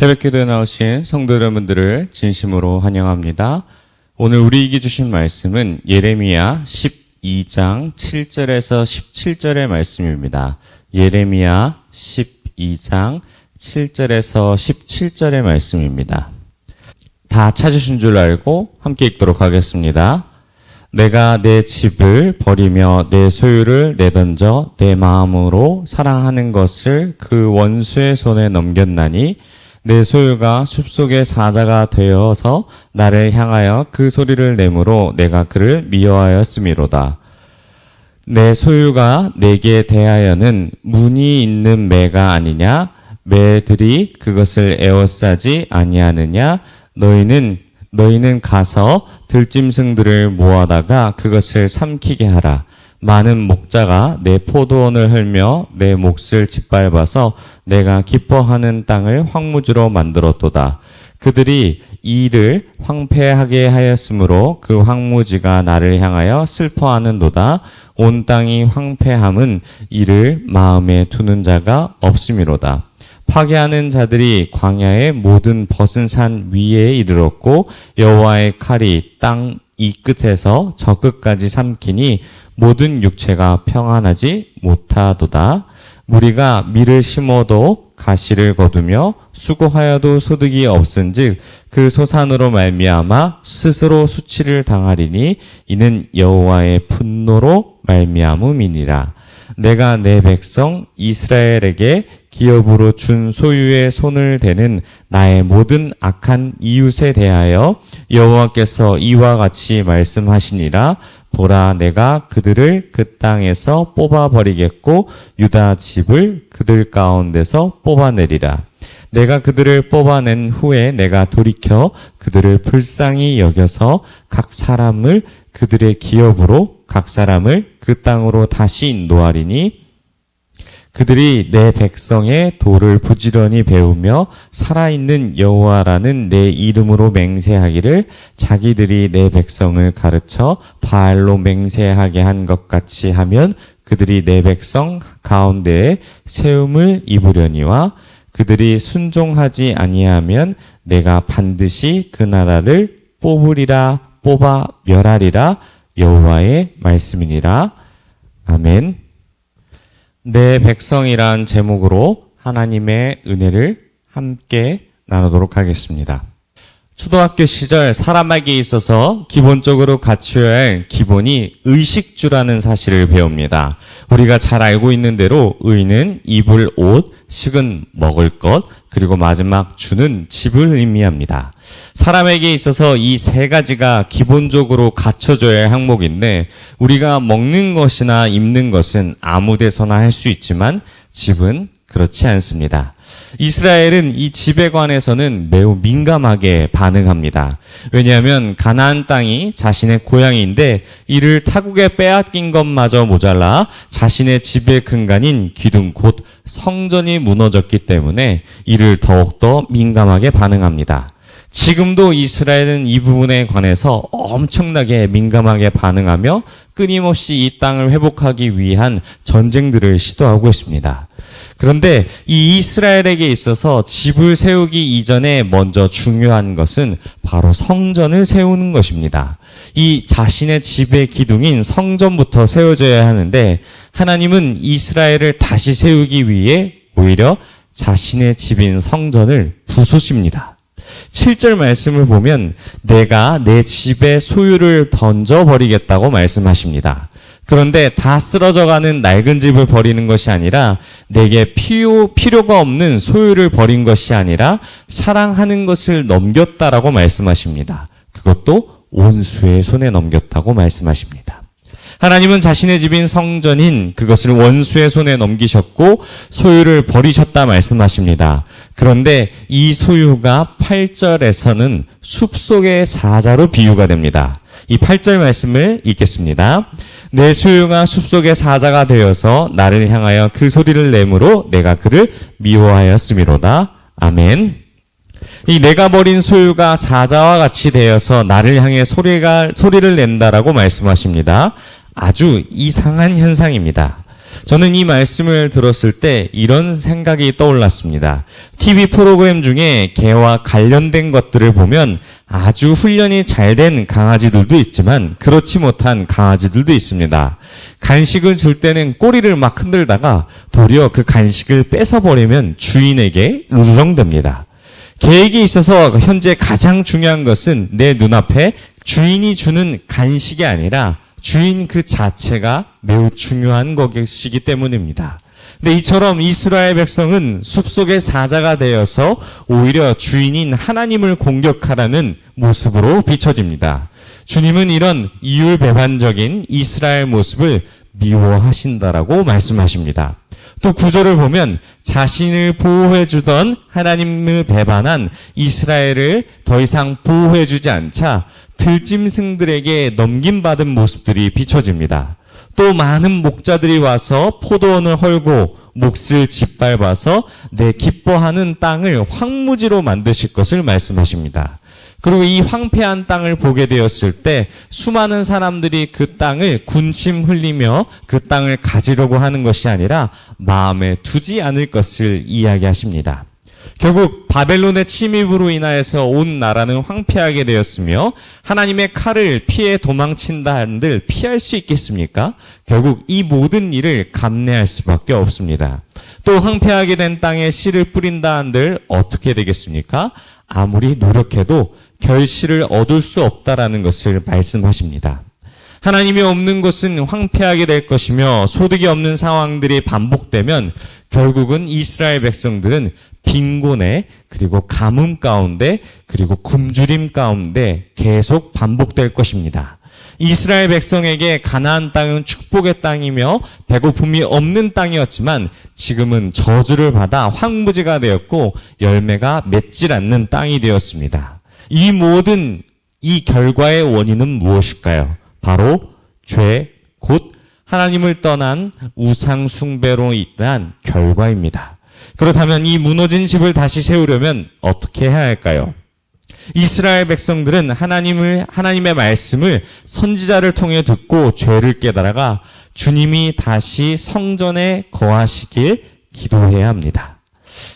새벽기도에 나오신 성도 여러분들을 진심으로 환영합니다. 오늘 우리에게 주신 말씀은 예레미야 12장 7절에서 17절의 말씀입니다. 예레미야 12장 7절에서 17절의 말씀입니다. 다 찾으신 줄 알고 함께 읽도록 하겠습니다. 내가 내 집을 버리며 내 소유를 내던져 내 마음으로 사랑하는 것을 그 원수의 손에 넘겼나니 내 소유가 숲속의 사자가 되어서 나를 향하여 그 소리를 내므로 내가 그를 미워하였음이로다. 내 소유가 내게 대하여는 문이 있는 매가 아니냐? 매들이 그것을 에워싸지 아니하느냐? 너희는 가서 들짐승들을 모아다가 그것을 삼키게 하라. 많은 목자가 내 포도원을 헐며 내 몫을 짓밟아서 내가 기뻐하는 땅을 황무지로 만들었도다. 그들이 이를 황폐하게 하였으므로 그 황무지가 나를 향하여 슬퍼하는도다. 온 땅이 황폐함은 이를 마음에 두는 자가 없음이로다. 파괴하는 자들이 광야의 모든 벗은 산 위에 이르렀고 여호와의 칼이 땅 이 끝에서 저 끝까지 삼키니 모든 육체가 평안하지 못하도다. 무리가 밀을 심어도 가시를 거두며 수고하여도 소득이 없은즉 그 소산으로 말미암아 스스로 수치를 당하리니 이는 여호와의 분노로 말미암음이니라. 내가 내 백성 이스라엘에게 기업으로 준 소유의 손을 대는 나의 모든 악한 이웃에 대하여 여호와께서 이와 같이 말씀하시니라. 보라, 내가 그들을 그 땅에서 뽑아버리겠고 유다 집을 그들 가운데서 뽑아내리라. 내가 그들을 뽑아낸 후에 내가 돌이켜 그들을 불쌍히 여겨서 각 사람을 그들의 기업으로 각 사람을 그 땅으로 다시 인도하리니 그들이 내 백성의 도를 부지런히 배우며 살아있는 여호와라는 내 이름으로 맹세하기를 자기들이 내 백성을 가르쳐 바알로 맹세하게 한 것 같이 하면 그들이 내 백성 가운데에 세움을 입으려니와 그들이 순종하지 아니하면 내가 반드시 그 나라를 뽑아 멸하리라. 여호와의 말씀이니라. 아멘. 내 백성이란 제목으로 하나님의 은혜를 함께 나누도록 하겠습니다. 초등학교 시절 사람에게 있어서 기본적으로 갖춰야 할 기본이 의식주라는 사실을 배웁니다. 우리가 잘 알고 있는 대로 의는 입을 옷, 식은 먹을 것, 그리고 마지막 주는 집을 의미합니다. 사람에게 있어서 이 세 가지가 기본적으로 갖춰져야 할 항목인데 우리가 먹는 것이나 입는 것은 아무 데서나 할 수 있지만 집은 그렇지 않습니다. 이스라엘은 이 집에 관해서는 매우 민감하게 반응합니다. 왜냐하면 가나안 땅이 자신의 고향인데 이를 타국에 빼앗긴 것마저 모자라 자신의 집의 근간인 기둥 곧 성전이 무너졌기 때문에 이를 더욱더 민감하게 반응합니다. 지금도 이스라엘은 이 부분에 관해서 엄청나게 민감하게 반응하며 끊임없이 이 땅을 회복하기 위한 전쟁들을 시도하고 있습니다. 그런데 이 이스라엘에게 있어서 집을 세우기 이전에 먼저 중요한 것은 바로 성전을 세우는 것입니다. 이 자신의 집의 기둥인 성전부터 세워져야 하는데 하나님은 이스라엘을 다시 세우기 위해 오히려 자신의 집인 성전을 부수십니다. 7절 말씀을 보면 내가 내 집의 소유를 던져버리겠다고 말씀하십니다. 그런데 다 쓰러져가는 낡은 집을 버리는 것이 아니라 내게 필요가 없는 소유를 버린 것이 아니라 사랑하는 것을 넘겼다라고 말씀하십니다. 그것도 원수의 손에 넘겼다고 말씀하십니다. 하나님은 자신의 집인 성전인 그것을 원수의 손에 넘기셨고 소유를 버리셨다 말씀하십니다. 그런데 이 소유가 8절에서는 숲속의 사자로 비유가 됩니다. 이 8절 말씀을 읽겠습니다. 내 소유가 숲속의 사자가 되어서 나를 향하여 그 소리를 내므로 내가 그를 미워하였음이로다. 아멘. 이 내가 버린 소유가 사자와 같이 되어서 나를 향해 소리를 낸다라고 말씀하십니다. 아주 이상한 현상입니다. 저는 이 말씀을 들었을 때 이런 생각이 떠올랐습니다. TV 프로그램 중에 개와 관련된 것들을 보면 아주 훈련이 잘 된 강아지들도 있지만 그렇지 못한 강아지들도 있습니다. 간식을 줄 때는 꼬리를 막 흔들다가 도리어 그 간식을 뺏어버리면 주인에게 의존됩니다. 개에게 있어서 현재 가장 중요한 것은 내 눈앞에 주인이 주는 간식이 아니라 주인 그 자체가 매우 중요한 것이기 때문입니다. 근데 이처럼 이스라엘 백성은 숲속의 사자가 되어서 오히려 주인인 하나님을 공격하라는 모습으로 비춰집니다. 주님은 이런 이율배반적인 이스라엘 모습을 미워하신다라고 말씀하십니다. 또 구절을 보면 자신을 보호해주던 하나님을 배반한 이스라엘을 더 이상 보호해주지 않자 들짐승들에게 넘김받은 모습들이 비춰집니다. 또 많은 목자들이 와서 포도원을 헐고 몫을 짓밟아서 내 기뻐하는 땅을 황무지로 만드실 것을 말씀하십니다. 그리고 이 황폐한 땅을 보게 되었을 때 수많은 사람들이 그 땅을 군침 흘리며 그 땅을 가지려고 하는 것이 아니라 마음에 두지 않을 것을 이야기하십니다. 결국 바벨론의 침입으로 인하여서 온 나라는 황폐하게 되었으며 하나님의 칼을 피해 도망친다 한들 피할 수 있겠습니까? 결국 이 모든 일을 감내할 수밖에 없습니다. 또 황폐하게 된 땅에 씨를 뿌린다 한들 어떻게 되겠습니까? 아무리 노력해도 결실을 얻을 수 없다라는 것을 말씀하십니다. 하나님이 없는 곳은 황폐하게 될 것이며 소득이 없는 상황들이 반복되면 결국은 이스라엘 백성들은 빈곤에 그리고 가뭄 가운데 그리고 굶주림 가운데 계속 반복될 것입니다. 이스라엘 백성에게 가나안 땅은 축복의 땅이며 배고픔이 없는 땅이었지만 지금은 저주를 받아 황무지가 되었고 열매가 맺질 않는 땅이 되었습니다. 이 모든 이 결과의 원인은 무엇일까요? 바로 죄, 곧 하나님을 떠난 우상 숭배로 인한 결과입니다. 그렇다면 이 무너진 집을 다시 세우려면 어떻게 해야 할까요? 이스라엘 백성들은 하나님의 말씀을 선지자를 통해 듣고 죄를 깨달아가 주님이 다시 성전에 거하시길 기도해야 합니다.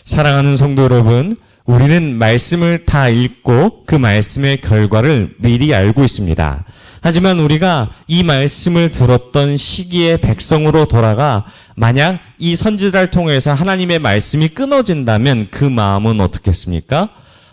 사랑하는 성도 여러분, 우리는 말씀을 다 읽고 그 말씀의 결과를 미리 알고 있습니다. 하지만 우리가 이 말씀을 들었던 시기의 백성으로 돌아가 만약 이 선지자를 통해서 하나님의 말씀이 끊어진다면 그 마음은 어떻겠습니까?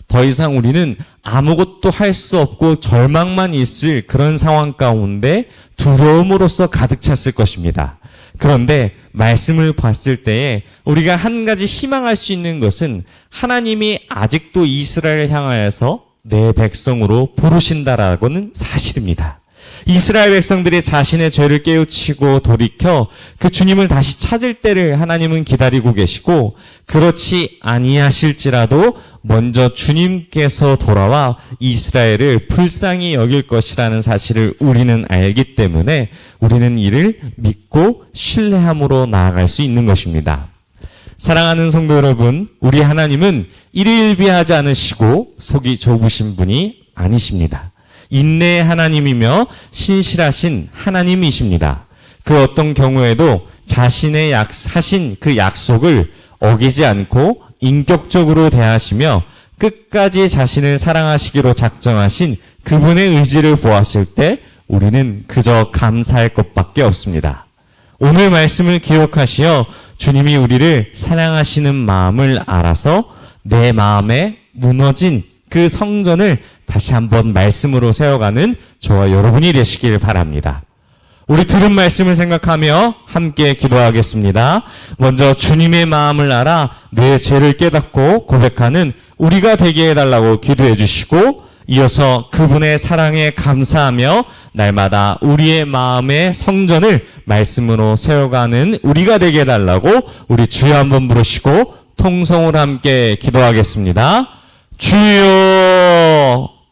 더 이상 우리는 아무것도 할 수 없고 절망만 있을 그런 상황 가운데 두려움으로써 가득 찼을 것입니다. 그런데 말씀을 봤을 때에 우리가 한 가지 희망할 수 있는 것은 하나님이 아직도 이스라엘을 향하여서 내 백성으로 부르신다라고는 사실입니다. 이스라엘 백성들이 자신의 죄를 깨우치고 돌이켜 그 주님을 다시 찾을 때를 하나님은 기다리고 계시고 그렇지 아니하실지라도 먼저 주님께서 돌아와 이스라엘을 불쌍히 여길 것이라는 사실을 우리는 알기 때문에 우리는 이를 믿고 신뢰함으로 나아갈 수 있는 것입니다. 사랑하는 성도 여러분, 우리 하나님은 일일비하지 않으시고 속이 좁으신 분이 아니십니다. 인내의 하나님이며 신실하신 하나님이십니다. 그 어떤 경우에도 자신의 하신 그 약속을 어기지 않고 인격적으로 대하시며 끝까지 자신을 사랑하시기로 작정하신 그분의 의지를 보았을 때 우리는 그저 감사할 것밖에 없습니다. 오늘 말씀을 기억하시어 주님이 우리를 사랑하시는 마음을 알아서 내 마음에 무너진 그 성전을 다시 한번 말씀으로 세워가는 저와 여러분이 되시길 바랍니다. 우리 들은 말씀을 생각하며 함께 기도하겠습니다. 먼저 주님의 마음을 알아 내 죄를 깨닫고 고백하는 우리가 되게 해달라고 기도해 주시고 이어서 그분의 사랑에 감사하며 날마다 우리의 마음의 성전을 말씀으로 세워가는 우리가 되게 해달라고 우리 주여 한번 부르시고 통성으로 함께 기도하겠습니다. 주여.